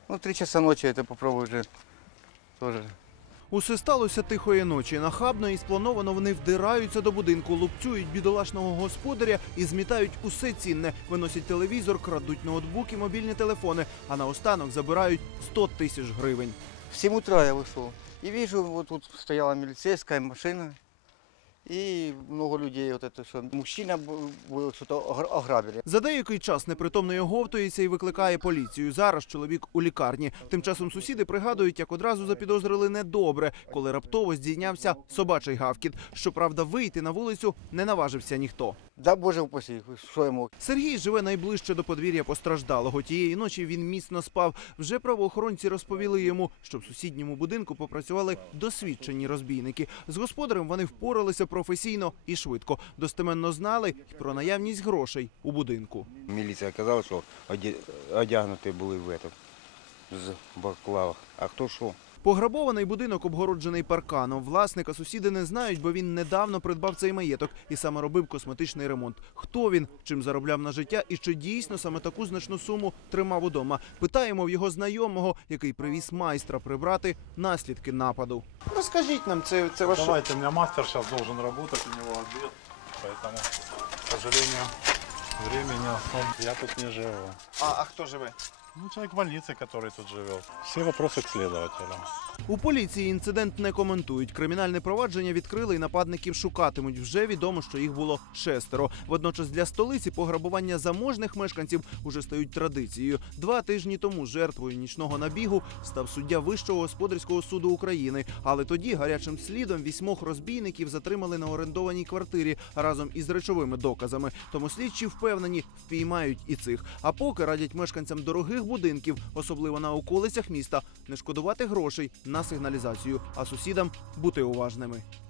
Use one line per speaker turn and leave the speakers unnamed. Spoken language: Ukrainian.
Ну, 3 часа ночі, це попробуй вже теж.
Усе сталося тихої ночі. Нахабно і сплановано вони вдираються до будинку, лупцюють бідолашного господаря і змітають усе цінне. Виносять телевізор, крадуть ноутбуки, мобільні телефони, а наостанок забирають 100 тисяч гривень.
В 7 утра я вийшов і бачу, вот тут стояла міліцейська машина. І много людей, вот это, що мужчина був, що-то ограбили.
За деякий час непритомний оговтується і викликає поліцію. Зараз чоловік у лікарні. Тим часом сусіди пригадують, як одразу запідозрили недобре, коли раптово здійнявся собачий гавкіт. Щоправда, вийти на вулицю не наважився ніхто.
Да Боже упаси, що я мог.
Сергій живе найближче до подвір'я постраждалого. Тієї ночі він міцно спав. Вже правоохоронці розповіли йому, що в сусідньому будинку попрацювали досвідчені розбійники. З господарем вони впоралися професійно і швидко. Достеменно знали й про наявність грошей у будинку.
Міліція казала, що одягнуті були в этот, з баклавах. А хто що?
Пограбований будинок обгороджений парканом. Власника сусіди не знають, бо він недавно придбав цей маєток і саме робив косметичний ремонт. Хто він, чим заробляв на життя і чи дійсно саме таку значну суму тримав удома? Питаємо в його знайомого, який привіз майстра прибрати наслідки нападу. Розкажіть нам, це ваше...
Давайте, у меня мастер сейчас должен работать, у него обед, поэтому, к сожалению, времени особо я тут не живу.
А хто живе?
Ну, человек в больнице, который тут живет. Все вопросы к следователям.
У поліції інцидент не коментують. Кримінальне провадження відкрили і нападників шукатимуть. Вже відомо, що їх було 6. Водночас для столиці пограбування заможних мешканців уже стають традицією. 2 тижні тому жертвою нічного набігу став суддя Вищого господарського суду України. Але тоді гарячим слідом 8 розбійників затримали на орендованій квартирі разом із речовими доказами. Тому слідчі впевнені, впіймають і цих. А поки радять мешканцям дорогих будинків, особливо на околицях міста, не шкодувати грошей на сигналізацію, а сусідам бути уважними.